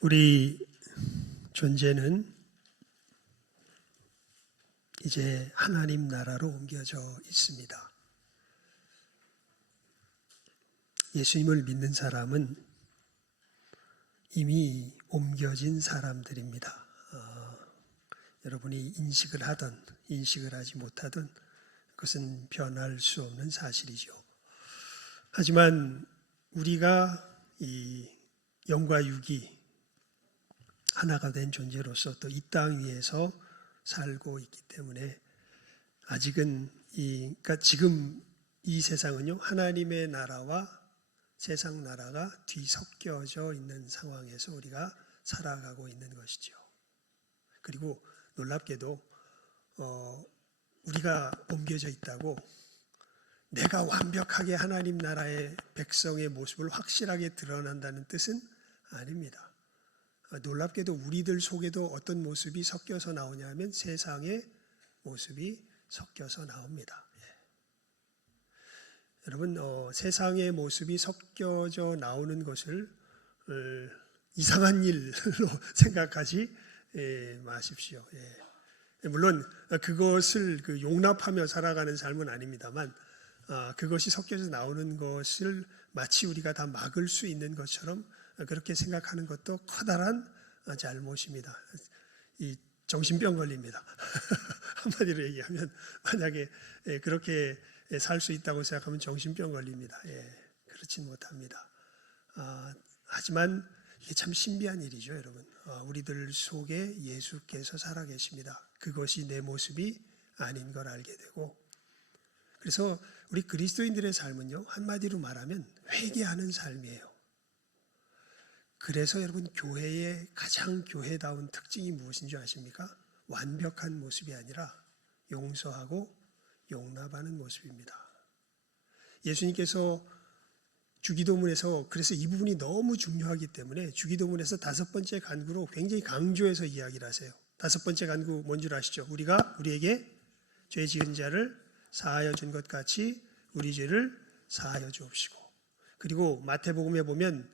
우리 존재는 이제 하나님 나라로 옮겨져 있습니다. 예수님을 믿는 사람은 이미 옮겨진 사람들입니다. 여러분이 인식을 하든 인식을 하지 못하든 그것은 변할 수 없는 사실이죠. 하지만 우리가 이 영과 육이 하나가 된 존재로서 또 이 땅 위에서 살고 있기 때문에 아직은 그러니까 지금 이 세상은요, 하나님의 나라와 세상 나라가 뒤섞여져 있는 상황에서 우리가 살아가고 있는 것이죠. 그리고 놀랍게도 우리가 옮겨져 있다고 내가 완벽하게 하나님 나라의 백성의 모습을 확실하게 드러난다는 뜻은 아닙니다. 놀랍게도 우리들 속에도 어떤 모습이 섞여서 나오냐 하면 세상의 모습이 섞여서 나옵니다. 여러분, 세상의 모습이 섞여져 나오는 것을 이상한 일로 생각하지 마십시오. 물론 그것을 용납하며 살아가는 삶은 아닙니다만 그것이 섞여져 나오는 것을 마치 우리가 다 막을 수 있는 것처럼 그렇게 생각하는 것도 커다란 잘못입니다. 이 정신병 걸립니다. 한마디로 얘기하면 만약에 그렇게 살 수 있다고 생각하면 정신병 걸립니다. 그렇진 못합니다. 하지만 이게 참 신비한 일이죠, 여러분. 우리들 속에 예수께서 살아계십니다. 그것이 내 모습이 아닌 걸 알게 되고, 그래서 우리 그리스도인들의 삶은요, 한마디로 말하면 회개하는 삶이에요. 그래서 여러분, 교회의 가장 교회다운 특징이 무엇인 줄 아십니까? 완벽한 모습이 아니라 용서하고 용납하는 모습입니다. 예수님께서 주기도문에서 그래서 이 부분이 너무 중요하기 때문에 주기도문에서 5번째 간구로 굉장히 강조해서 이야기를 하세요. 5번째 간구 뭔 줄 아시죠? 우리가 우리에게 죄 지은 자를 사하여 준 것 같이 우리 죄를 사하여 주옵시고, 그리고 마태복음에 보면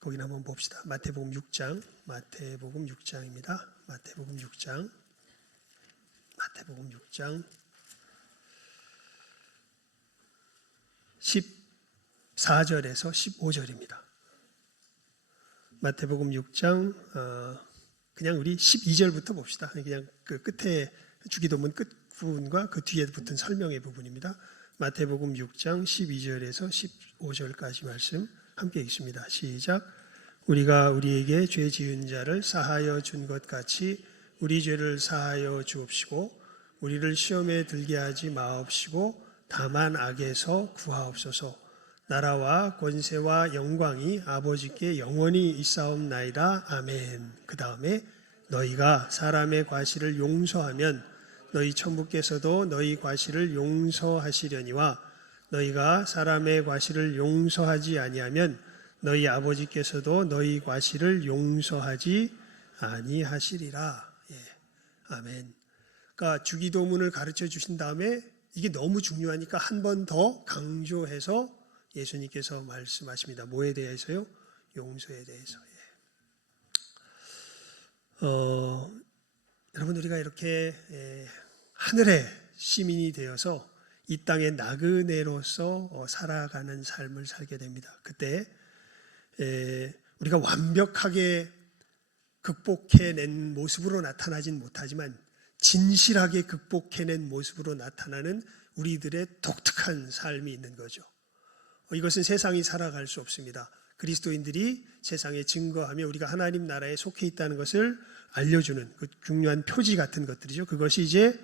거기는 한번 봅시다. 마태복음 6장입니다. 마태복음 6장 14절에서 15절입니다. 마태복음 6장 그냥 우리 12절부터 봅시다. 그냥 그 끝에 주기도문 끝 부분과 그 뒤에 붙은 설명의 부분입니다. 마태복음 6장 12절에서 15절까지 말씀 함께 읽습니다. 시작. 우리가 우리에게 죄 지은 자를 사하여 준 것 같이 우리 죄를 사하여 주옵시고, 우리를 시험에 들게 하지 마옵시고 다만 악에서 구하옵소서. 나라와 권세와 영광이 아버지께 영원히 있사옵나이다. 아멘. 그 다음에 너희가 사람의 과실을 용서하면 너희 천부께서도 너희 과실을 용서하시려니와 너희가 사람의 과실을 용서하지 아니하면 너희 아버지께서도 너희 과실을 용서하지 아니하시리라. 아멘. 그러니까 주기도문을 가르쳐 주신 다음에 이게 너무 중요하니까 한 번 더 강조해서 예수님께서 말씀하십니다. 뭐에 대해서요? 용서에 대해서. 여러분, 우리가 이렇게 하늘의 시민이 되어서 이 땅의 나그네로서 살아가는 삶을 살게 됩니다. 그때 우리가 완벽하게 극복해낸 모습으로 나타나진 못하지만 진실하게 극복해낸 모습으로 나타나는 우리들의 독특한 삶이 있는 거죠. 이것은 세상이 살아갈 수 없습니다. 그리스도인들이 세상에 증거하며 우리가 하나님 나라에 속해 있다는 것을 알려주는 그 중요한 표지 같은 것들이죠. 그것이 이제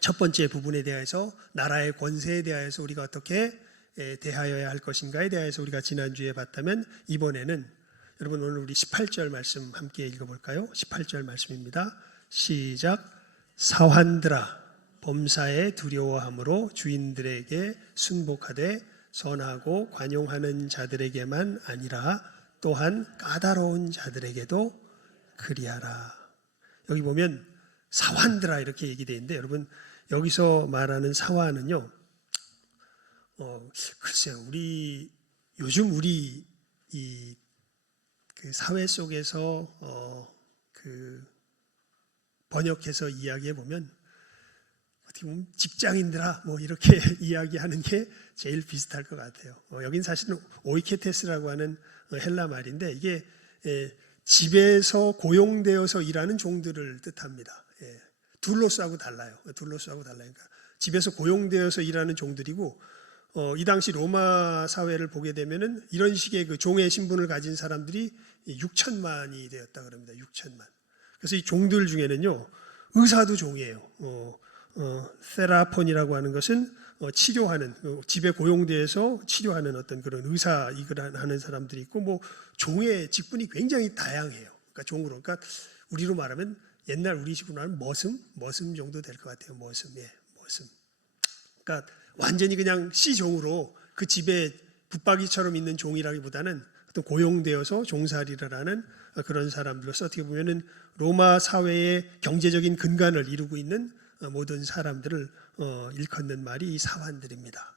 첫 번째 부분에 대해서 나라의 권세에 대해서 우리가 어떻게 대하여야 할 것인가에 대해서 우리가 지난주에 봤다면, 이번에는 여러분 오늘 우리 18절 말씀 함께 읽어볼까요? 18절 말씀입니다. 시작. 사환들아, 범사에 두려워함으로 주인들에게 순복하되 선하고 관용하는 자들에게만 아니라 또한 까다로운 자들에게도 그리하라. 여기 보면 사환들아 이렇게 얘기되어 있는데, 여러분 여기서 말하는 사환은요, 글쎄요, 요즘 우리 이 그 사회 속에서 그 번역해서 이야기해 보면 어떻게 보면 직장인들아 뭐 이렇게 이야기하는 게 제일 비슷할 것 같아요. 여긴 사실은 오이케테스라고 하는 헬라 말인데 이게 집에서 고용되어서 일하는 종들을 뜻합니다. 둘로스하고 달라요. 둘로스하고 달라요. 그러니까 집에서 고용되어서 일하는 종들이고 이 당시 로마 사회를 보게 되면은 이런 식의 그 종의 신분을 가진 사람들이 6천만이 되었다 그럽니다. 6천만. 그래서 이 종들 중에는요 의사도 종이에요. 세라폰이라고 하는 것은 치료하는 집에 고용돼서 치료하는 어떤 그런 의사 일을 하는 사람들이 있고 뭐 종의 직분이 굉장히 다양해요. 그러니까 종으로 그러니까 우리로 말하면 옛날 우리식으로 말하면 머슴 정도 될 것 같아요. 머슴. 그러니까 완전히 그냥 시종으로 그 집에 붙박이처럼 있는 종이라기보다는 어떤 고용되어서 종살이를 하는 그런 사람들로서 어떻게 보면은 로마 사회의 경제적인 근간을 이루고 있는 모든 사람들을 일컫는 말이 이 사환들입니다.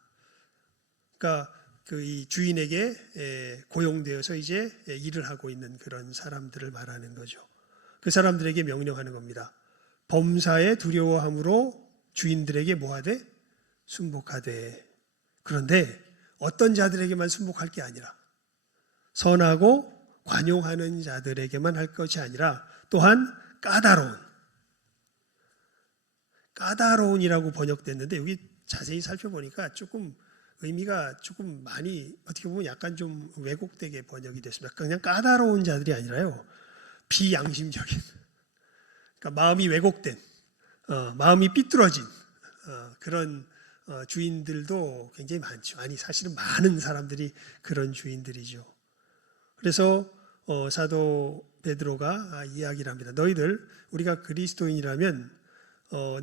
그러니까 그 이 주인에게 고용되어서 이제 일을 하고 있는 그런 사람들을 말하는 거죠. 그 사람들에게 명령하는 겁니다. 범사에 두려워함으로 주인들에게 뭐하되 순복하되. 그런데 어떤 자들에게만 순복할 게 아니라 선하고 관용하는 자들에게만 할 것이 아니라 또한 까다로운이라고 번역됐는데 여기 자세히 살펴보니까 조금 의미가 조금 많이 어떻게 보면 약간 좀 왜곡되게 번역이 됐습니다. 그냥 까다로운 자들이 아니라요 비양심적인, 그러니까 마음이 왜곡된, 마음이 삐뚤어진 그런 주인들도 굉장히 많죠. 아니 사실은 많은 사람들이 그런 주인들이죠. 그래서 사도 베드로가 이야기를 합니다. 너희들 우리가 그리스도인이라면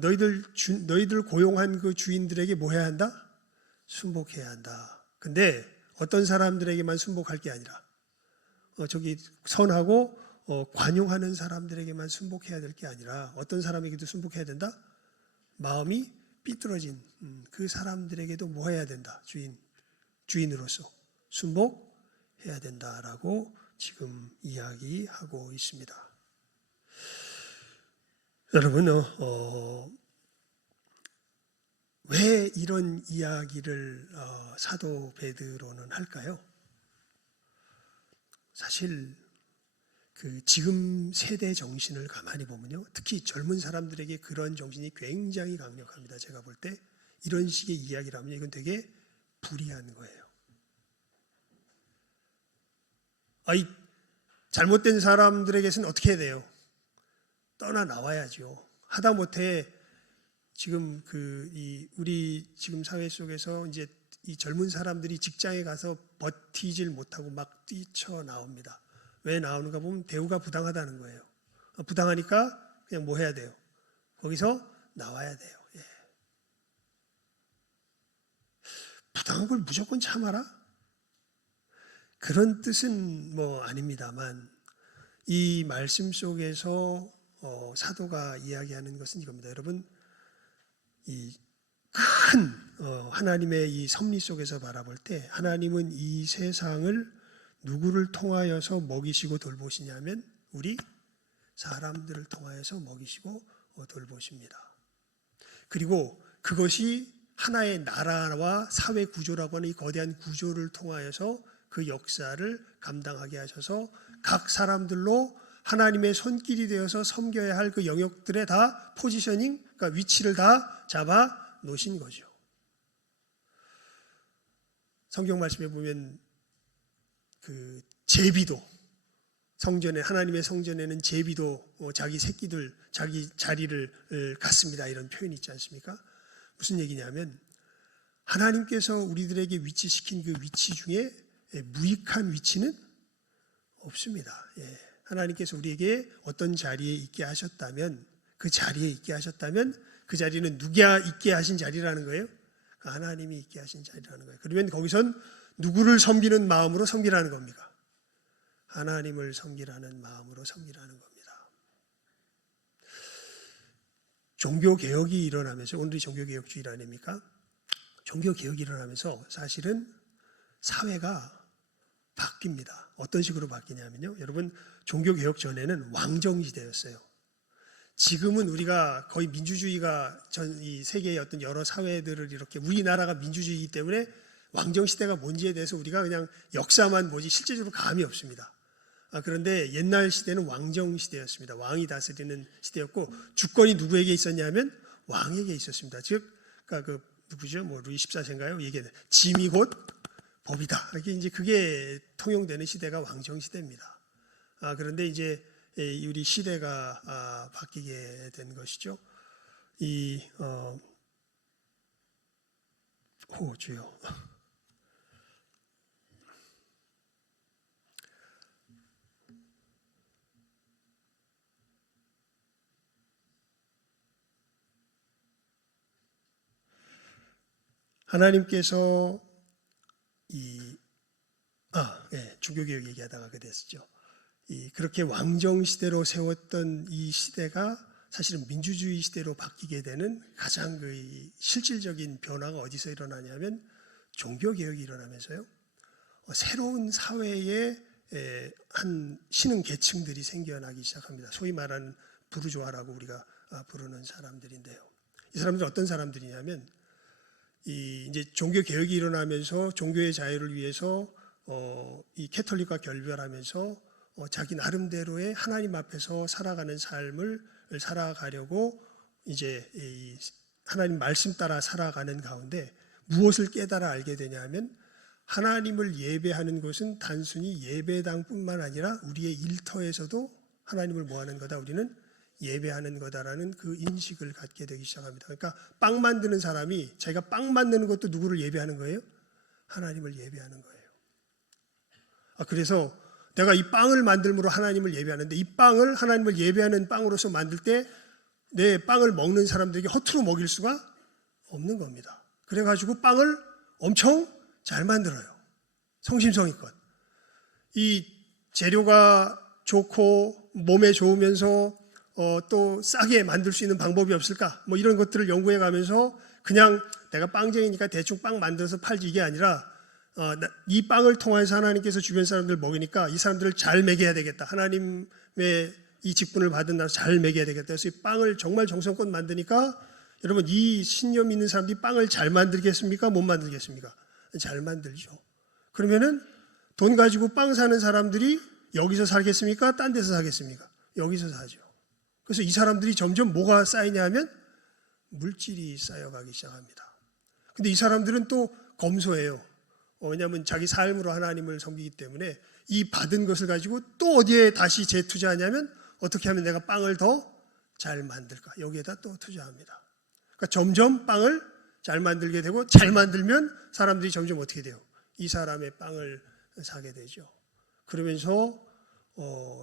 너희들 고용한 그 주인들에게 뭐 해야 한다? 순복해야 한다. 근데 어떤 사람들에게만 순복할 게 아니라 저기 선하고 관용하는 사람들에게만 순복해야 될 게 아니라 어떤 사람에게도 순복해야 된다? 마음이 삐뚤어진 그 사람들에게도 뭐 해야 된다? 주인으로서 순복해야 된다라고 지금 이야기하고 있습니다. 여러분, 왜 이런 이야기를 사도 베드로는 할까요? 사실 그 지금 세대 정신을 가만히 보면요, 특히 젊은 사람들에게 그런 정신이 굉장히 강력합니다. 제가 볼 때 이런 식의 이야기를 하면 이건 되게 불이한 거예요. 이 잘못된 사람들에게서는 어떻게 해야 돼요? 떠나 나와야죠. 하다못해 지금 우리 지금 사회 속에서 이제 이 젊은 사람들이 직장에 가서 버티질 못하고 막 뛰쳐나옵니다. 왜 나오는가 보면 대우가 부당하다는 거예요. 부당하니까 그냥 뭐 해야 돼요? 거기서 나와야 돼요. 부당한 걸 무조건 참아라? 그런 뜻은 뭐 아닙니다만 이 말씀 속에서 사도가 이야기하는 것은 이겁니다. 여러분, 이 큰 하나님의 이 섭리 속에서 바라볼 때 하나님은 이 세상을 누구를 통하여서 먹이시고 돌보시냐면 우리 사람들을 통하여서 먹이시고 돌보십니다. 그리고 그것이 하나의 나라와 사회 구조라고 하는 이 거대한 구조를 통하여서 그 역사를 감당하게 하셔서 각 사람들로 하나님의 손길이 되어서 섬겨야 할 그 영역들에 다 포지셔닝, 그러니까 위치를 다 잡아 놓으신 거죠. 성경 말씀에 보면 그 제비도 성전에 하나님의 성전에는 제비도 자기 새끼들 자기 자리를 갖습니다. 이런 표현이 있지 않습니까? 무슨 얘기냐면 하나님께서 우리들에게 위치시킨 그 위치 중에 무익한 위치는 없습니다. 하나님께서 우리에게 어떤 자리에 있게 하셨다면 그 자리에 있게 하셨다면 그 자리는 누가 있게 하신 자리라는 거예요? 하나님이 있게 하신 자리라는 거예요. 그러면 거기선 누구를 섬기는 마음으로 섬기라는 겁니까? 하나님을 섬기라는 마음으로 섬기라는 겁니다. 종교개혁이 일어나면서 오늘이 종교개혁주일 아닙니까? 종교개혁이 일어나면서 사실은 사회가 바뀝니다. 어떤 식으로 바뀌냐면요. 여러분, 종교개혁 전에는 왕정시대였어요. 지금은 우리가 거의 민주주의가 이 세계의 어떤 여러 사회들을 이렇게, 우리나라가 민주주의이기 때문에 왕정시대가 뭔지에 대해서 우리가 그냥 역사만 보지 실제적으로 감이 없습니다. 그런데 옛날 시대는 왕정시대였습니다. 왕이 다스리는 시대였고, 주권이 누구에게 있었냐면 왕에게 있었습니다. 즉, 그러니까 누구죠? 루이 14세인가요? 얘기는 짐이 곧 법이다. 이게 이제 그게 통용되는 시대가 왕정시대입니다. 그런데 이제 우리 시대가 바뀌게 된 것이죠. 주여. 하나님께서 종교개혁 얘기하다가 그랬었죠. 그렇게 왕정시대로 세웠던 이 시대가 사실은 민주주의 시대로 바뀌게 되는 가장 실질적인 변화가 어디서 일어나냐면 종교개혁이 일어나면서요. 새로운 사회에 한 신흥 계층들이 생겨나기 시작합니다. 소위 말하는 부르주아라고 우리가 부르는 사람들인데요. 이 사람들은 어떤 사람들이냐면 이제 종교 개혁이 일어나면서 종교의 자유를 위해서 이 캐톨릭과 결별하면서 자기 나름대로의 하나님 앞에서 살아가는 삶을 살아가려고 이제 하나님 말씀 따라 살아가는 가운데 무엇을 깨달아 알게 되냐면 하나님을 예배하는 것은 단순히 예배당뿐만 아니라 우리의 일터에서도 하나님을 뭐하는 거다, 우리는 예배하는 거다라는 그 인식을 갖게 되기 시작합니다. 그러니까 빵 만드는 사람이 자기가 빵 만드는 것도 누구를 예배하는 거예요? 하나님을 예배하는 거예요. 그래서 내가 이 빵을 만들므로 하나님을 예배하는데 이 빵을 하나님을 예배하는 빵으로서 만들 때 내 빵을 먹는 사람들에게 허투루 먹일 수가 없는 겁니다. 그래가지고 빵을 엄청 잘 만들어요. 성심성의껏. 이 재료가 좋고 몸에 좋으면서 또 싸게 만들 수 있는 방법이 없을까? 이런 것들을 연구해 가면서 그냥 내가 빵쟁이니까 대충 빵 만들어서 팔지 이게 아니라 이 빵을 통해서 하나님께서 주변 사람들 먹이니까 이 사람들을 잘 먹여야 되겠다. 하나님의 이 직분을 받은 나라서 잘 먹여야 되겠다. 그래서 이 빵을 정말 정성껏 만드니까 여러분, 이 신념 있는 사람들이 빵을 잘 만들겠습니까? 못 만들겠습니까? 잘 만들죠. 그러면은 돈 가지고 빵 사는 사람들이 여기서 살겠습니까? 딴 데서 사겠습니까? 여기서 사죠. 그래서 이 사람들이 점점 뭐가 쌓이냐 하면 물질이 쌓여가기 시작합니다. 근데 이 사람들은 또 검소해요. 왜냐하면 자기 삶으로 하나님을 섬기기 때문에 이 받은 것을 가지고 또 어디에 다시 재투자하냐면 어떻게 하면 내가 빵을 더 잘 만들까? 여기에다 또 투자합니다. 그러니까 점점 빵을 잘 만들게 되고 잘 만들면 사람들이 점점 어떻게 돼요? 이 사람의 빵을 사게 되죠. 그러면서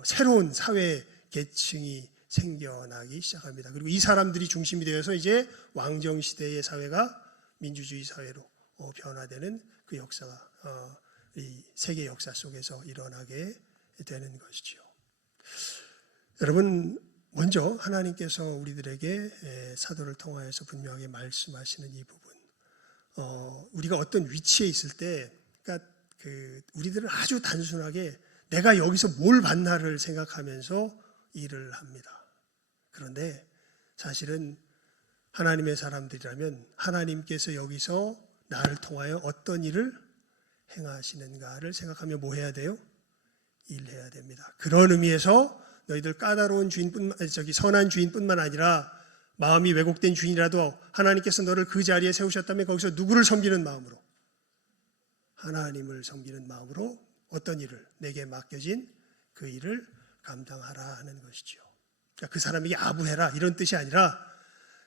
새로운 사회 계층이 생겨나기 시작합니다. 그리고 이 사람들이 중심이 되어서 이제 왕정시대의 사회가 민주주의 사회로 변화되는 그 역사가 이 세계 역사 속에서 일어나게 되는 것이죠. 여러분, 먼저 하나님께서 우리들에게 사도를 통하여서 분명하게 말씀하시는 이 부분, 우리가 어떤 위치에 있을 때, 그러니까 우리들은 아주 단순하게 내가 여기서 뭘 받나를 생각하면서 일을 합니다. 그런데 사실은 하나님의 사람들이라면 하나님께서 여기서 나를 통하여 어떤 일을 행하시는가를 생각하며 뭐 해야 돼요? 일해야 됩니다. 그런 의미에서 너희들 까다로운 선한 주인뿐만 아니라 마음이 왜곡된 주인이라도 하나님께서 너를 그 자리에 세우셨다면 거기서 누구를 섬기는 마음으로? 하나님을 섬기는 마음으로 어떤 일을? 내게 맡겨진 그 일을 감당하라 하는 것이죠. 그러니까 그 사람에게 아부해라 이런 뜻이 아니라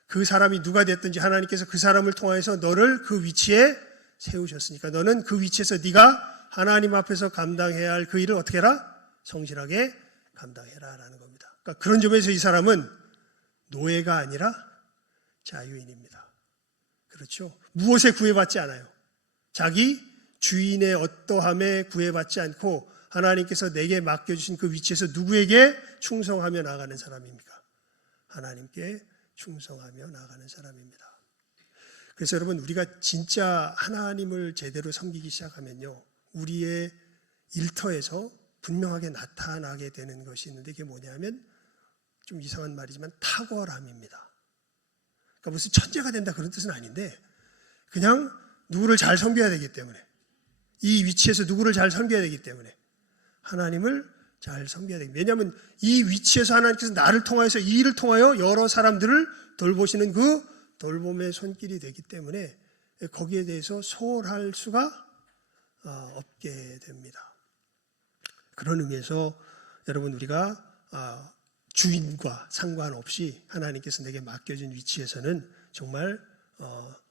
그 사람이 누가 됐든지 하나님께서 그 사람을 통해서 너를 그 위치에 세우셨으니까 너는 그 위치에서 네가 하나님 앞에서 감당해야 할 그 일을 어떻게 해라? 성실하게 감당해라 라는 겁니다. 그러니까 그런 점에서 이 사람은 노예가 아니라 자유인입니다. 그렇죠? 무엇에 구애받지 않아요. 자기 주인의 어떠함에 구애받지 않고 하나님께서 내게 맡겨주신 그 위치에서 누구에게 충성하며 나가는 사람입니까? 하나님께 충성하며 나가는 사람입니다. 그래서 여러분, 우리가 진짜 하나님을 제대로 섬기기 시작하면요, 우리의 일터에서 분명하게 나타나게 되는 것이 있는데 그게 뭐냐면 좀 이상한 말이지만 탁월함입니다. 그러니까 무슨 천재가 된다 그런 뜻은 아닌데 그냥 누구를 잘 섬겨야 되기 때문에 이 위치에서 누구를 잘 섬겨야 되기 때문에 하나님을 잘 섬겨야 되기 때문에 왜냐하면 이 위치에서 하나님께서 나를 통하여서 이 일을 통하여 여러 사람들을 돌보시는 그 돌봄의 손길이 되기 때문에 거기에 대해서 소홀할 수가 없게 됩니다. 그런 의미에서 여러분 우리가 주인과 상관없이 하나님께서 내게 맡겨진 위치에서는 정말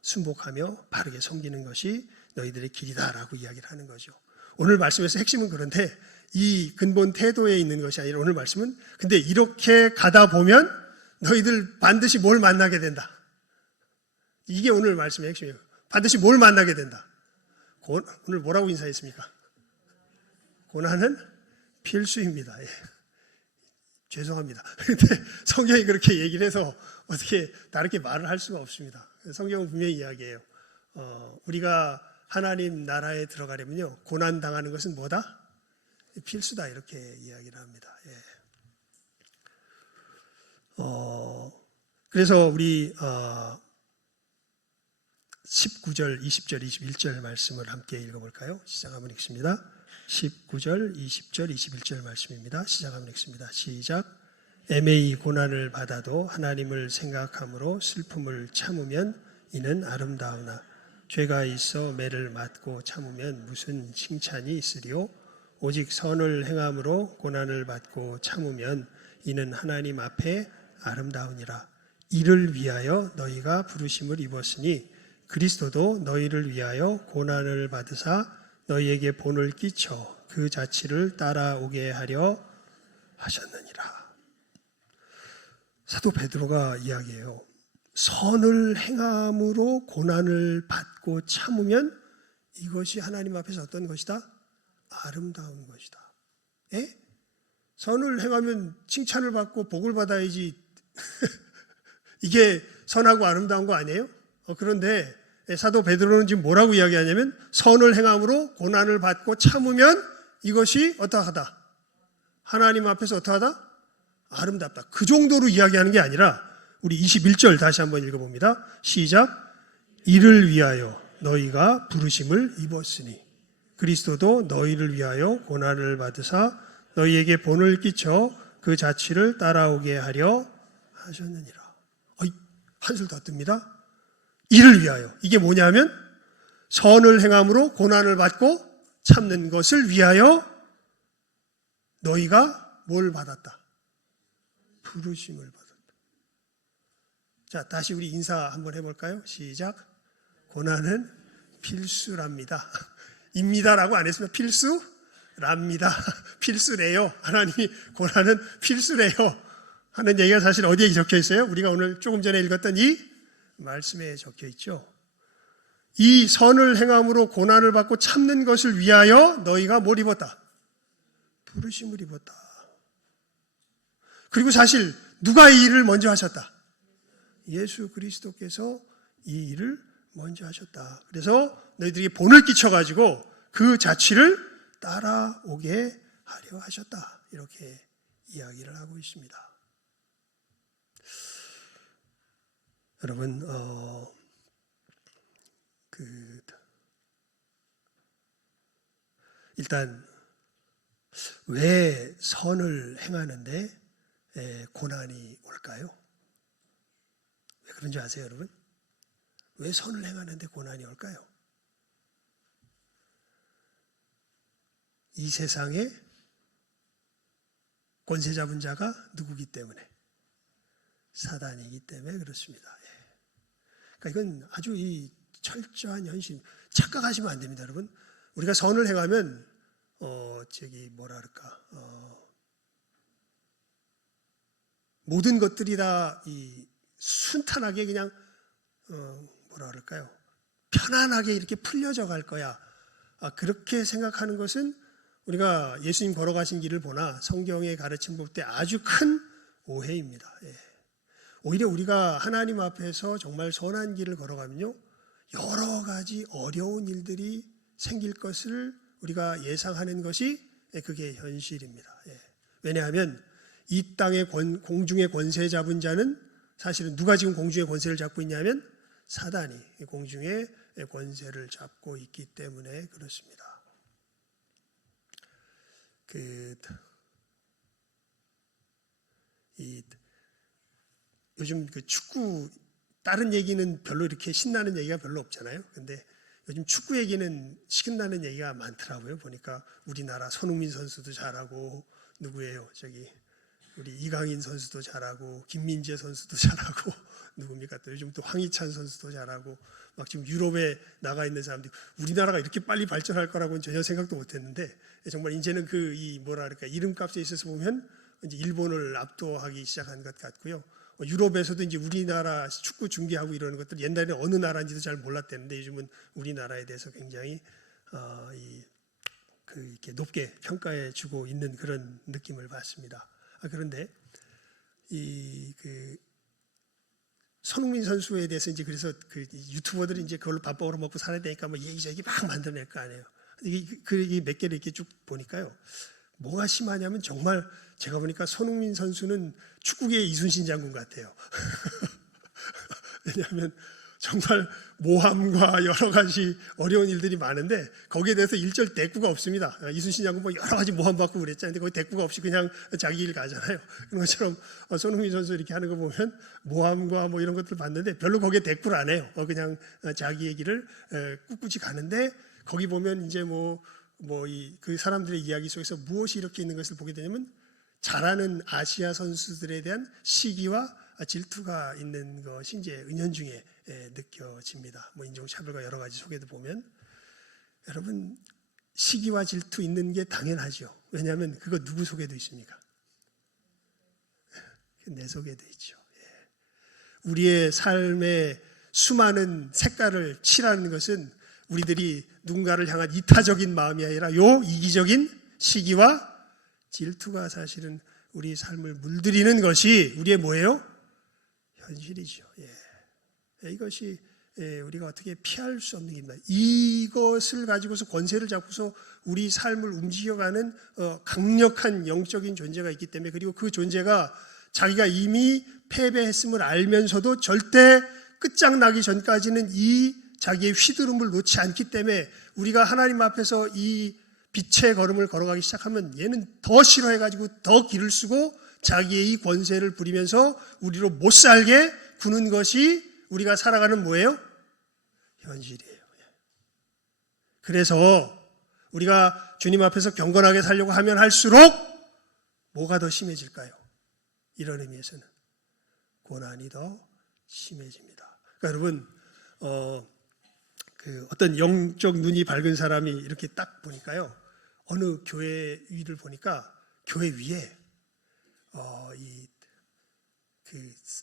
순복하며 바르게 섬기는 것이 너희들의 길이다라고 이야기를 하는 거죠. 오늘 말씀에서 핵심은 그런데 이 근본 태도에 있는 것이 아니라 오늘 말씀은 근데 이렇게 가다 보면 너희들 반드시 뭘 만나게 된다. 이게 오늘 말씀의 핵심이에요. 반드시 뭘 만나게 된다. 오늘 뭐라고 인사했습니까? 고난은 필수입니다. 예. 죄송합니다. 근데 성경이 그렇게 얘기를 해서 어떻게 다르게 말을 할 수가 없습니다. 성경은 분명히 이야기해요. 우리가 하나님 나라에 들어가려면요, 고난 당하는 것은 뭐다? 필수다 이렇게 이야기를 합니다. 예. 그래서 우리 19절, 20절, 21절 말씀을 함께 읽어볼까요? 시작하면 읽습니다. 19절, 20절, 21절 말씀입니다. 시작하면 읽습니다. 시작. 애매히 고난을 받아도 하나님을 생각함으로 슬픔을 참으면 이는 아름다우나 죄가 있어 매를 맞고 참으면 무슨 칭찬이 있으리요? 오직 선을 행함으로 고난을 받고 참으면 이는 하나님 앞에 아름다우니라. 이를 위하여 너희가 부르심을 입었으니 그리스도도 너희를 위하여 고난을 받으사 너희에게 본을 끼쳐 그 자취를 따라오게 하려 하셨느니라. 사도 베드로가 이야기해요. 선을 행함으로 고난을 받고 참으면 이것이 하나님 앞에서 어떤 것이다? 아름다운 것이다. 예? 선을 행하면 칭찬을 받고 복을 받아야지 이게 선하고 아름다운 거 아니에요? 그런데 사도 베드로는 지금 뭐라고 이야기하냐면 선을 행함으로 고난을 받고 참으면 이것이 어떠하다? 하나님 앞에서 어떠하다? 아름답다. 그 정도로 이야기하는 게 아니라 우리 21절 다시 한번 읽어봅니다. 시작. 이를 위하여 너희가 부르심을 입었으니 그리스도도 너희를 위하여 고난을 받으사 너희에게 본을 끼쳐 그 자취를 따라오게 하려 하셨느니라. 한술 더 뜹니다. 이를 위하여. 이게 뭐냐면 선을 행함으로 고난을 받고 참는 것을 위하여 너희가 뭘 받았다? 부르심을 받았다. 자, 다시 우리 인사 한번 해볼까요? 시작. 고난은 필수랍니다. 입니다라고 안 했으면 필수랍니다. 필수래요. 하나님이 고난은 필수래요 하는 얘기가 사실 어디에 적혀 있어요? 우리가 오늘 조금 전에 읽었던 이 말씀에 적혀 있죠. 이 선을 행함으로 고난을 받고 참는 것을 위하여 너희가 뭘 입었다? 부르심을 입었다. 그리고 사실 누가 이 일을 먼저 하셨다? 예수 그리스도께서 이 일을 먼저 하셨다. 그래서 너희들이 본을 끼쳐가지고 그 자취를 따라오게 하려 하셨다. 이렇게 이야기를 하고 있습니다. 여러분, 일단 왜 선을 행하는데 고난이 올까요? 왜 그런지 아세요, 여러분? 왜 선을 행하는데 고난이 올까요? 이 세상에 권세 잡은 자가 누구기 때문에? 사단이기 때문에 그렇습니다. 그러니까 이건 아주 이 철저한 현실. 착각하시면 안 됩니다, 여러분. 우리가 선을 행하면 모든 것들이 다 이 순탄하게 그냥 편안하게 이렇게 풀려져 갈 거야. 그렇게 생각하는 것은 우리가 예수님 걸어가신 길을 보나 성경의 가르침 볼 때 아주 큰 오해입니다. 오히려 우리가 하나님 앞에서 정말 선한 길을 걸어가면요, 여러 가지 어려운 일들이 생길 것을 우리가 예상하는 것이 그게 현실입니다. 왜냐하면 이 땅의 공중의 권세 잡은 자는 사실은 누가 지금 공중의 권세를 잡고 있냐면 사단이 공중의 권세를 잡고 있기 때문에 그렇습니다. 요즘 축구 다른 얘기는 별로 이렇게 신나는 얘기가 별로 없잖아요. 근데 요즘 축구 얘기는 신나는 얘기가 많더라고요. 보니까 우리나라 손흥민 선수도 잘하고 누구예요? 우리 이강인 선수도 잘하고 김민재 선수도 잘하고 누굽니까? 또 요즘 또 황희찬 선수도 잘하고 막 지금 유럽에 나가 있는 사람들이 우리나라가 이렇게 빨리 발전할 거라고는 전혀 생각도 못했는데 정말 이제는 이름값에 있어서 보면 이제 일본을 압도하기 시작한 것 같고요. 유럽에서도 이제 우리나라 축구 중계하고 이러는 것들 옛날에는 어느 나라인지도 잘 몰랐대는데 요즘은 우리나라에 대해서 굉장히 이렇게 높게 평가해 주고 있는 그런 느낌을 받습니다. 그런데 손흥민 선수에 대해서 이제 그래서 유튜버들이 이제 그걸로 밥 벌어 먹고 살아야 되니까 뭐 얘기저기 막 만들어낼 거 아니에요. 이 몇 개를 이렇게 쭉 보니까요. 뭐가 심하냐면 정말 제가 보니까 손흥민 선수는 축구계의 이순신 장군 같아요. 왜냐하면 정말 모함과 여러 가지 어려운 일들이 많은데 거기에 대해서 일절 대꾸가 없습니다. 이순신 장군 뭐 여러 가지 모함받고 그랬잖아요. 근데 거기 대꾸가 없이 그냥 자기 일 가잖아요. 그런 것처럼 손흥민 선수 이렇게 하는 거 보면 모함과 뭐 이런 것들 봤는데 별로 거기에 대꾸를 안 해요. 그냥 자기 얘기를 꿋꿋이 가는데 거기 보면 이제 그 사람들의 이야기 속에서 무엇이 이렇게 있는 것을 보게 되냐면 잘하는 아시아 선수들에 대한 시기와 질투가 있는 것이 이제 은연중에 느껴집니다. 인종차별과 여러 가지 속에도 보면 여러분 시기와 질투 있는 게 당연하죠. 왜냐하면 그거 누구 속에도 있습니까? 내 속에도 있죠. 우리의 삶의 수많은 색깔을 칠하는 것은 우리들이 누군가를 향한 이타적인 마음이 아니라 이기적인 시기와 질투가 사실은 우리 삶을 물들이는 것이 우리의 뭐예요? 현실이죠. 이것이 우리가 어떻게 피할 수 없는 일입니다. 이것을 가지고서 권세를 잡고서 우리 삶을 움직여가는 강력한 영적인 존재가 있기 때문에 그리고 그 존재가 자기가 이미 패배했음을 알면서도 절대 끝장나기 전까지는 이 자기의 휘두름을 놓지 않기 때문에 우리가 하나님 앞에서 이 빛의 걸음을 걸어가기 시작하면 얘는 더 싫어해가지고 더 기를 쓰고 자기의 이 권세를 부리면서 우리로 못 살게 구는 것이 우리가 살아가는 뭐예요? 현실이에요. 그래서 우리가 주님 앞에서 경건하게 살려고 하면 할수록 뭐가 더 심해질까요? 이런 의미에서는 고난이 더 심해집니다. 그러니까 여러분 어떤 영적 눈이 밝은 사람이 이렇게 딱 보니까요. 어느 교회 위를 보니까 교회 위에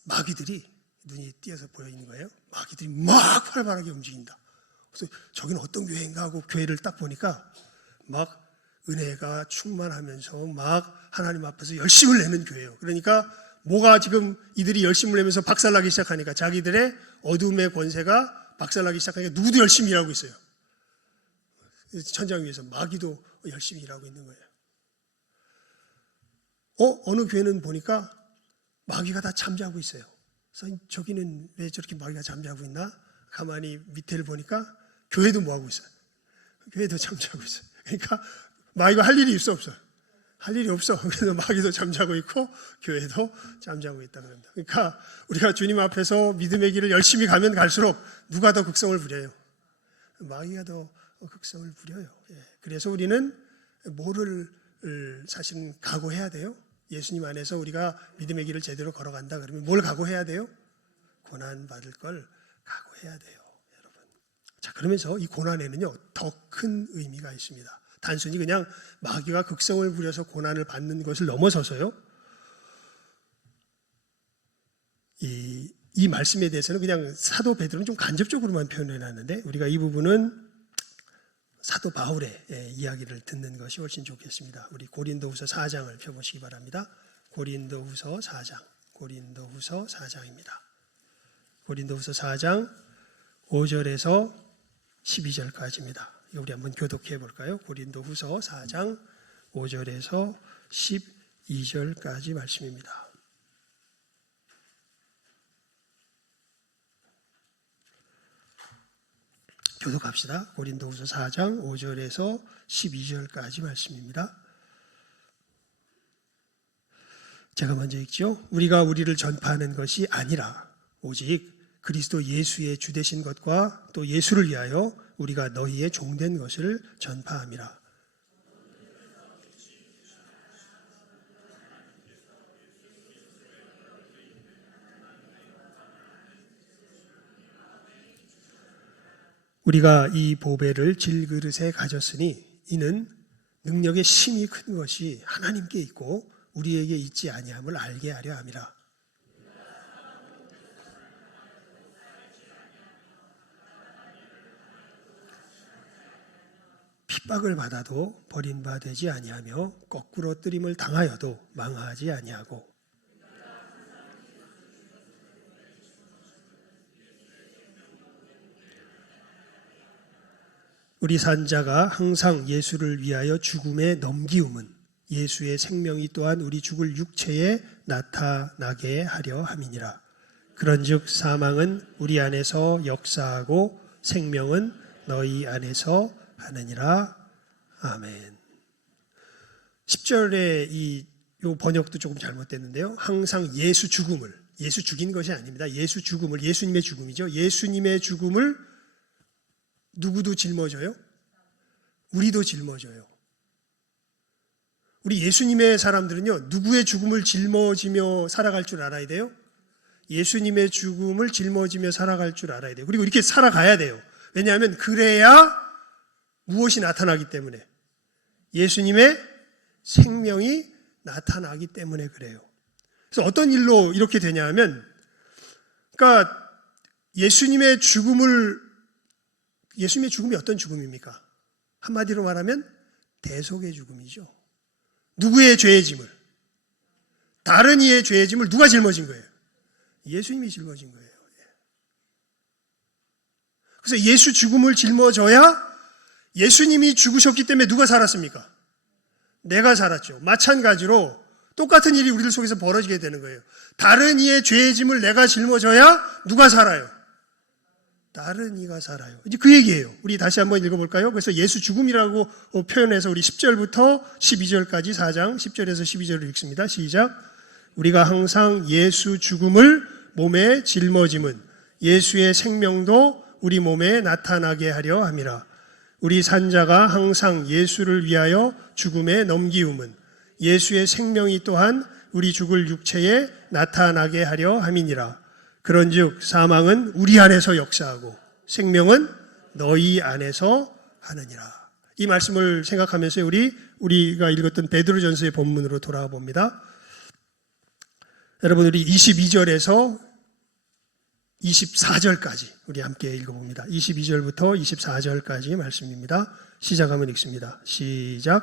마귀들이 눈이 띄어서 보여 있는 거예요. 마귀들이 막 활발하게 움직인다. 그래서 저기는 어떤 교회인가 하고 교회를 딱 보니까 막 은혜가 충만하면서 막 하나님 앞에서 열심을 내는 교회예요. 그러니까 뭐가 지금 이들이 열심을 내면서 박살나기 시작하니까 자기들의 어둠의 권세가 박살나기 시작하니까 누구도 열심히 일하고 있어요. 천장 위에서 마귀도 열심히 일하고 있는 거예요. 어느 교회는 보니까 마귀가 다 잠자고 있어요. 그래서 저기는 왜 저렇게 마귀가 잠자고 있나? 가만히 밑에를 보니까 교회도 뭐하고 있어요? 교회도 잠자고 있어요. 그러니까 마귀가 할 일이 있어 없어요? 할 일이 없어. 그래서 마귀도 잠자고 있고 교회도 잠자고 있다고 합니다. 그러니까 우리가 주님 앞에서 믿음의 길을 열심히 가면 갈수록 누가 더 극성을 부려요? 마귀가 더 극성을 부려요. 그래서 우리는 뭐를 사실은 각오해야 돼요? 예수님 안에서 우리가 믿음의 길을 제대로 걸어간다 그러면 뭘 각오해야 돼요? 고난 받을 걸 각오해야 돼요, 여러분. 자, 그러면서 이 고난에는요 더 큰 의미가 있습니다. 단순히 그냥 마귀가 극성을 부려서 고난을 받는 것을 넘어서서요. 이 말씀에 대해서는 그냥 사도 베드로는 좀 간접적으로만 표현해 놨는데 우리가 이 부분은 사도 바울의 이야기를 듣는 것이 훨씬 좋겠습니다. 우리 고린도후서 4장을 펴보시기 바랍니다. 고린도후서 4장입니다. 고린도후서 4장 5절에서 12절까지입니다. 우리 한번 교독해 볼까요? 고린도후서 4장 5절에서 12절까지 말씀입니다. 교독합시다. 고린도후서 4장 5절에서 12절까지 말씀입니다. 제가 먼저 읽죠. 우리가 우리를 전파하는 것이 아니라 오직 그리스도 예수의 주되신 것과 또 예수를 위하여 우리가 너희의 종된 것을 전파함이라. 우리가 이 보배를 질그릇에 가졌으니 이는 능력의 힘이 큰 것이 하나님께 있고 우리에게 있지 아니함을 알게 하려 함이라. 핍박을 받아도 버림받지 아니하며 거꾸로 뜨림을 당하여도 망하지 아니하고 우리 산자가 항상 예수를 위하여 죽음에 넘기움은 예수의 생명이 또한 우리 죽을 육체에 나타나게 하려 함이니라. 그런즉 사망은 우리 안에서 역사하고 생명은 너희 안에서 하느니라. 아멘. 10절에 이 번역도 조금 잘못됐는데요. 항상 예수 죽음을, 예수 죽인 것이 아닙니다. 예수 죽음을, 예수님의 죽음이죠. 예수님의 죽음을 누구도 짊어져요? 우리도 짊어져요. 우리 예수님의 사람들은요, 누구의 죽음을 짊어지며 살아갈 줄 알아야 돼요? 예수님의 죽음을 짊어지며 살아갈 줄 알아야 돼요. 그리고 이렇게 살아가야 돼요. 왜냐하면 그래야 무엇이 나타나기 때문에, 예수님의 생명이 나타나기 때문에 그래요. 그래서 어떤 일로 이렇게 되냐 하면, 그러니까 예수님의 죽음이 어떤 죽음입니까? 한마디로 말하면 대속의 죽음이죠. 누구의 죄의 짐을? 다른 이의 죄의 짐을 누가 짊어진 거예요? 예수님이 짊어진 거예요. 그래서 예수 죽음을 짊어져야 예수님이 죽으셨기 때문에 누가 살았습니까? 내가 살았죠. 마찬가지로 똑같은 일이 우리들 속에서 벌어지게 되는 거예요. 다른 이의 죄의 짐을 내가 짊어져야 누가 살아요? 다른 이가 살아요. 이제 그 얘기예요. 우리 다시 한번 읽어볼까요? 그래서 예수 죽음이라고 표현해서 우리 10절부터 12절까지 4장 10절에서 12절을 읽습니다. 시작. 우리가 항상 예수 죽음을 몸에 짊어짐은 예수의 생명도 우리 몸에 나타나게 하려 함이라. 우리 산자가 항상 예수를 위하여 죽음에 넘기움은 예수의 생명이 또한 우리 죽을 육체에 나타나게 하려 함이니라. 그런즉 사망은 우리 안에서 역사하고 생명은 너희 안에서 하느니라. 이 말씀을 생각하면서 우리가 읽었던 베드로전서의 본문으로 돌아와 봅니다. 여러분, 우리 22절에서 24절까지 우리 함께 읽어봅니다. 22절부터 24절까지 말씀입니다. 시작하면 읽습니다. 시작.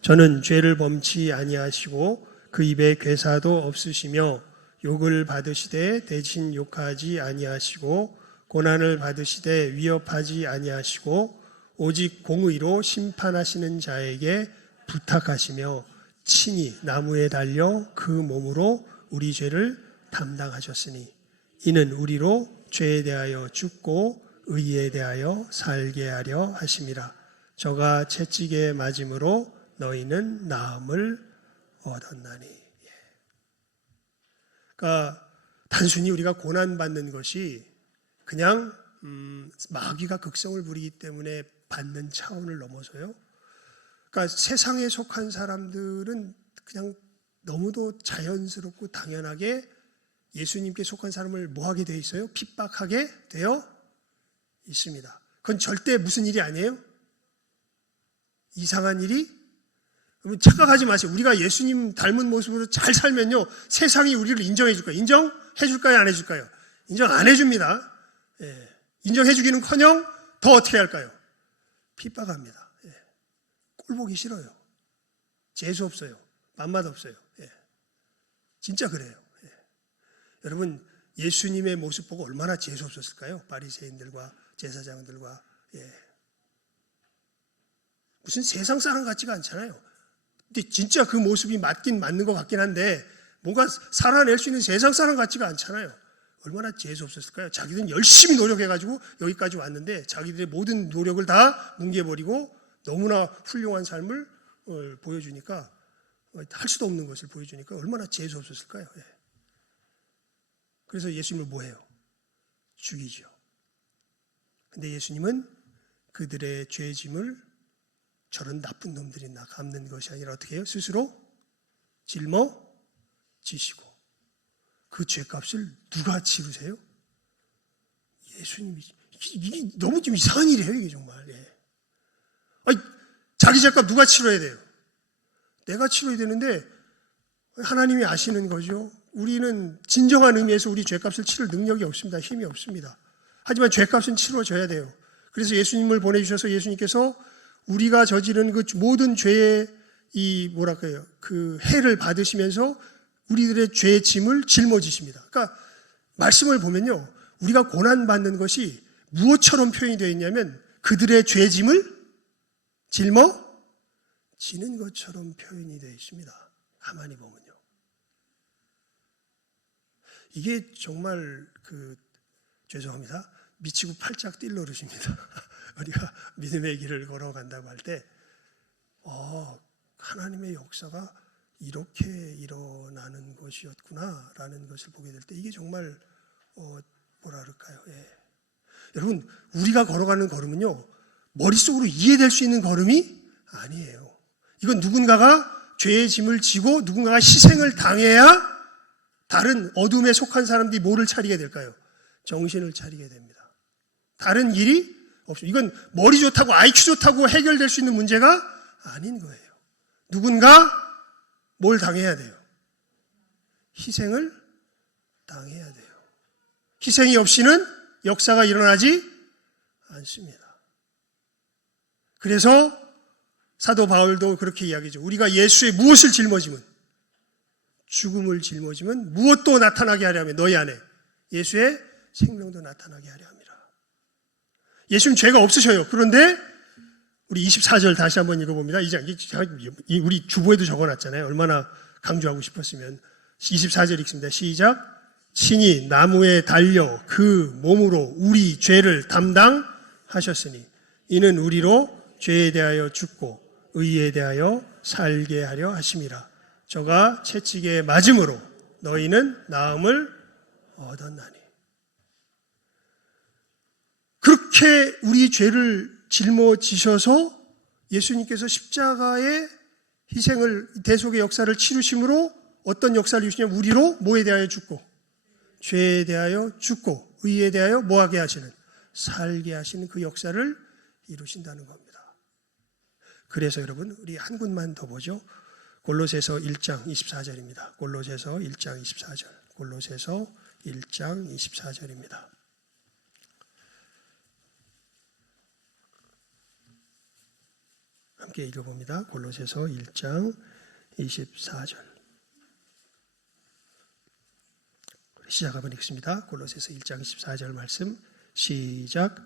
저는 죄를 범치 아니하시고 그 입에 괴사도 없으시며 욕을 받으시되 대신 욕하지 아니하시고 고난을 받으시되 위협하지 아니하시고 오직 공의로 심판하시는 자에게 부탁하시며 친히 나무에 달려 그 몸으로 우리 죄를 담당하셨으니 이는 우리로 죄에 대하여 죽고 의에 대하여 살게 하려 하심이라. 저가 채찍에 맞음으로 너희는 나음을 얻었나니. 그러니까 단순히 우리가 고난받는 것이 그냥 마귀가 극성을 부리기 때문에 받는 차원을 넘어서요. 그러니까 세상에 속한 사람들은 그냥 너무도 자연스럽고 당연하게 예수님께 속한 사람을 뭐하게 되어 있어요? 핍박하게 되어 있습니다. 그건 절대 무슨 일이 아니에요? 이상한 일이? 여러분 착각하지 마세요. 우리가 예수님 닮은 모습으로 잘 살면요, 세상이 우리를 인정해 줄까요? 인정해 줄까요? 안 해줄까요? 인정 안 해줍니다. 예. 인정해 주기는커녕 더 어떻게 할까요? 핍박합니다. 예. 꼴 보기 싫어요. 재수 없어요. 맛맛 없어요. 예. 진짜 그래요. 예. 여러분 예수님의 모습 보고 얼마나 재수 없었을까요? 바리새인들과 제사장들과. 예. 무슨 세상 사람 같지가 않잖아요. 근데 진짜 그 모습이 맞긴 맞는 것 같긴 한데 뭔가 살아낼 수 있는 세상 사람 같지가 않잖아요. 얼마나 재수 없었을까요? 자기들은 열심히 노력해가지고 여기까지 왔는데 자기들의 모든 노력을 다 뭉개버리고 너무나 훌륭한 삶을 보여주니까, 할 수도 없는 것을 보여주니까 얼마나 재수 없었을까요? 예. 그래서 예수님을 뭐 해요? 죽이죠. 근데 예수님은 그들의 죄짐을 저런 나쁜 놈들이 나 갚는 것이 아니라 어떻게 해요? 스스로 짊어지시고. 그 죄값을 누가 치르세요? 예수님이. 이게 너무 좀 이상한 일이에요, 이게 정말. 예. 아니, 자기 죄값 누가 치러야 돼요? 내가 치러야 되는데 하나님이 아시는 거죠. 우리는 진정한 의미에서 우리 죄값을 치를 능력이 없습니다. 힘이 없습니다. 하지만 죄값은 치러져야 돼요. 그래서 예수님을 보내주셔서 예수님께서 우리가 저지른 그 모든 죄의 그 해를 받으시면서 우리들의 죄의 짐을 짊어지십니다. 그러니까 말씀을 보면요, 우리가 고난받는 것이 무엇처럼 표현이 되어 있냐면 그들의 죄 짐을 짊어지는 것처럼 표현이 되어 있습니다. 가만히 보면요. 이게 정말 죄송합니다. 미치고 팔짝 뛸 노릇입니다. 우리가 믿음의 길을 걸어간다고 할 때, 하나님의 역사가 이렇게 일어나는 것이었구나 라는 것을 보게 될 때 이게 정말 뭐라 그럴까요? 예. 여러분, 우리가 걸어가는 걸음은요, 머릿속으로 이해될 수 있는 걸음이 아니에요. 이건 누군가가 죄의 짐을 지고 누군가가 희생을 당해야 다른 어둠에 속한 사람들이 뭐를 차리게 될까요? 정신을 차리게 됩니다. 다른 일이 없어요. 이건 머리 좋다고 IQ 좋다고 해결될 수 있는 문제가 아닌 거예요. 누군가 뭘 당해야 돼요? 희생을 당해야 돼요. 희생이 없이는 역사가 일어나지 않습니다. 그래서 사도 바울도 그렇게 이야기하죠. 우리가 예수의 무엇을 짊어지면, 죽음을 짊어지면 무엇도 나타나게 하려면 너희 안에 예수의 생명도 나타나게 하려 합니다. 예수님 죄가 없으셔요. 그런데 우리 24절 다시 한번 읽어봅니다. 이제 우리 주보에도 적어놨잖아요. 얼마나 강조하고 싶었으면. 24절 읽습니다. 시작. 친히 나무에 달려 그 몸으로 우리 죄를 담당하셨으니 이는 우리로 죄에 대하여 죽고 의에 대하여 살게 하려 하심이라. 저가 채찍에 맞음으로 너희는 나음을 얻었나니. 그렇게 우리 죄를 짊어지셔서 예수님께서 십자가의 희생을, 대속의 역사를 치르심으로 어떤 역사를 이루시냐면 우리로 뭐에 대하여 죽고 죄에 대하여 죽고 의에 대하여 뭐하게 하시는, 살게 하시는 그 역사를 이루신다는 겁니다. 그래서 여러분, 우리 한 군만 더 보죠. 골로새서 1장 24절입니다. 골로새서 1장 24절. 골로새서 1장 24절입니다. 함께 읽어봅니다. 골로새서 1장 24절. 시작 한번 읽습니다. 골로새서 1장 24절 말씀 시작.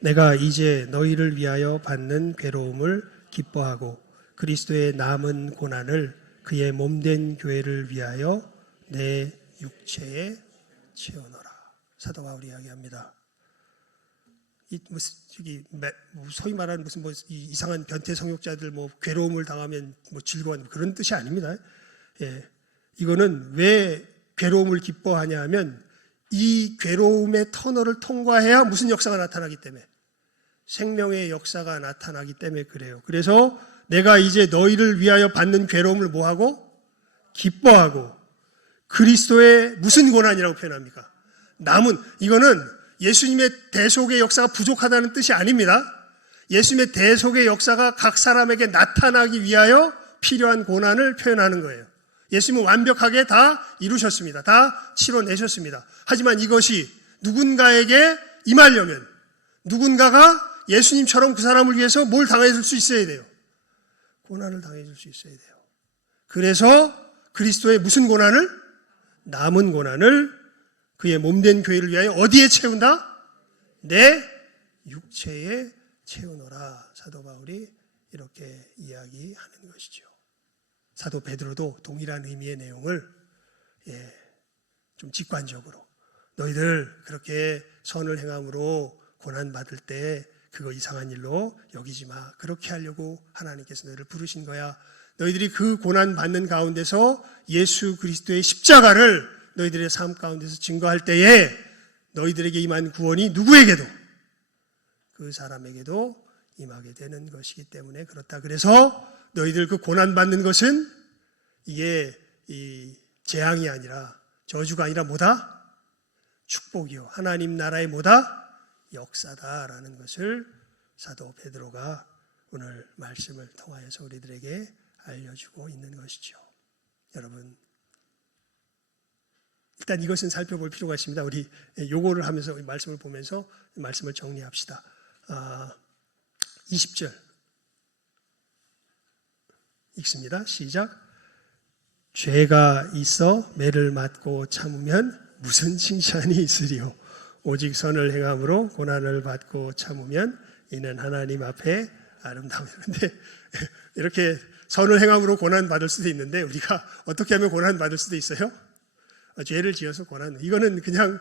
내가 이제 너희를 위하여 받는 괴로움을 기뻐하고 그리스도의 남은 고난을 그의 몸된 교회를 위하여 내 육체에 채워넣어라. 사도 바울이 이야기합니다. 소위 말하는 무슨 이상한 변태 성욕자들 괴로움을 당하면 즐거운 그런 뜻이 아닙니다. 예, 이거는 왜 괴로움을 기뻐하냐 하면 이 괴로움의 터널을 통과해야 무슨 역사가 나타나기 때문에, 생명의 역사가 나타나기 때문에 그래요. 그래서 내가 이제 너희를 위하여 받는 괴로움을 뭐하고? 기뻐하고 그리스도의 무슨 고난이라고 표현합니까? 남은, 이거는 예수님의 대속의 역사가 부족하다는 뜻이 아닙니다. 예수님의 대속의 역사가 각 사람에게 나타나기 위하여 필요한 고난을 표현하는 거예요. 예수님은 완벽하게 다 이루셨습니다. 다 치러내셨습니다. 하지만 이것이 누군가에게 임하려면 누군가가 예수님처럼 그 사람을 위해서 뭘 당해줄 수 있어야 돼요? 고난을 당해줄 수 있어야 돼요. 그래서 그리스도의 무슨 고난을? 남은 고난을 그의 몸된 교회를 위하여 어디에 채운다? 내 육체에 채우노라. 사도 바울이 이렇게 이야기하는 것이죠. 사도 베드로도 동일한 의미의 내용을 좀 직관적으로 너희들 그렇게 선을 행함으로 고난받을 때 그거 이상한 일로 여기지 마. 그렇게 하려고 하나님께서 너희를 부르신 거야. 너희들이 그 고난받는 가운데서 예수 그리스도의 십자가를 너희들의 삶 가운데서 증거할 때에 너희들에게 임한 구원이 누구에게도 그 사람에게도 임하게 되는 것이기 때문에 그렇다. 그래서 너희들 그 고난받는 것은 이게 이 재앙이 아니라 저주가 아니라 뭐다? 축복이요. 하나님 나라의 뭐다? 역사다라는 것을 사도 베드로가 오늘 말씀을 통하여서 우리들에게 알려주고 있는 것이죠. 여러분, 일단 이것은 살펴볼 필요가 있습니다. 우리 요거를 하면서 말씀을 보면서 말씀을 정리합시다. 20절 읽습니다. 시작. 죄가 있어 매를 맞고 참으면 무슨 칭찬이 있으리요. 오직 선을 행함으로 고난을 받고 참으면 이는 하나님 앞에 아름다움이라. 근데 이렇게 선을 행함으로 고난 받을 수도 있는데 우리가 어떻게 하면 고난 받을 수도 있어요? 죄를 지어서 고난. 이거는 그냥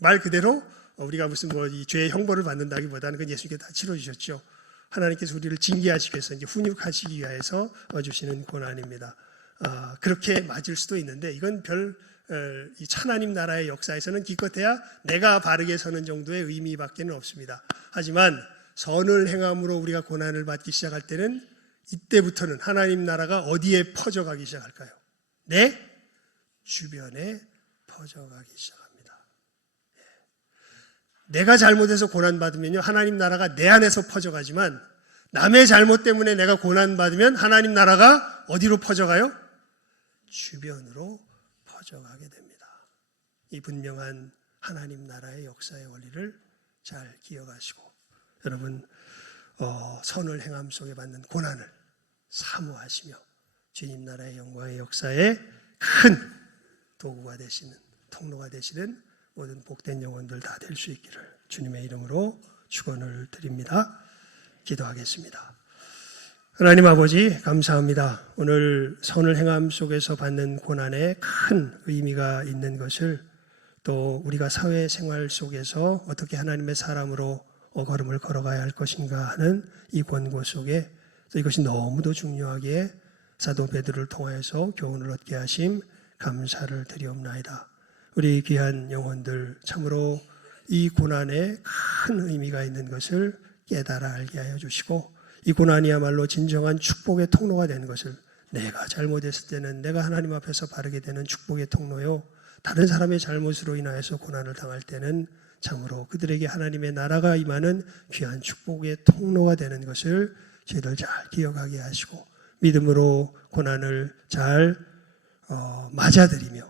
말 그대로 우리가 무슨 이 죄의 형벌을 받는다기보다는 그건 예수님께 다 치러주셨죠. 하나님께서 우리를 징계하시기 위해서 이제 훈육하시기 위해서 주시는 고난입니다. 그렇게 맞을 수도 있는데 이건 이 하나님 나라의 역사에서는 기껏해야 내가 바르게 서는 정도의 의미밖에는 없습니다. 하지만 선을 행함으로 우리가 고난을 받기 시작할 때는 이때부터는 하나님 나라가 어디에 퍼져가기 시작할까요? 내 주변에 퍼져가기 시작합니다. 내가 잘못해서 고난받으면요, 하나님 나라가 내 안에서 퍼져가지만 남의 잘못 때문에 내가 고난받으면 하나님 나라가 어디로 퍼져가요? 주변으로 퍼져가게 됩니다. 이 분명한 하나님 나라의 역사의 원리를 잘 기억하시고 여러분 선을 행함 속에 받는 고난을 사모하시며 주님 나라의 영광의 역사에 큰 도구가 되시는 통로가 되시는 모든 복된 영혼들 다 될 수 있기를 주님의 이름으로 축원을 드립니다. 기도하겠습니다. 하나님 아버지 감사합니다. 오늘 선을 행함 속에서 받는 고난에 큰 의미가 있는 것을 또 우리가 사회생활 속에서 어떻게 하나님의 사람으로 걸음을 걸어가야 할 것인가 하는 이 권고 속에 또 이것이 너무도 중요하기에 사도 베드로를 통하여서 교훈을 얻게 하심 감사를 드리옵나이다. 우리 귀한 영혼들 참으로 이 고난에 큰 의미가 있는 것을 깨달아 알게 하여 주시고 이 고난이야말로 진정한 축복의 통로가 되는 것을 내가 잘못했을 때는 내가 하나님 앞에서 바르게 되는 축복의 통로요. 다른 사람의 잘못으로 인하여서 고난을 당할 때는 참으로 그들에게 하나님의 나라가 임하는 귀한 축복의 통로가 되는 것을 저희들 잘 기억하게 하시고 믿음으로 고난을 잘 맞아들이며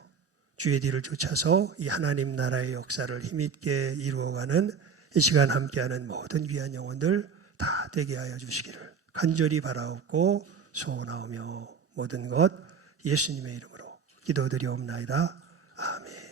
주의 뒤를 쫓아서 이 하나님 나라의 역사를 힘있게 이루어가는 이 시간 함께하는 모든 귀한 영혼들 다 되게 하여 주시기를 간절히 바라옵고 소원하오며 모든 것 예수님의 이름으로 기도드리옵나이다. 아멘.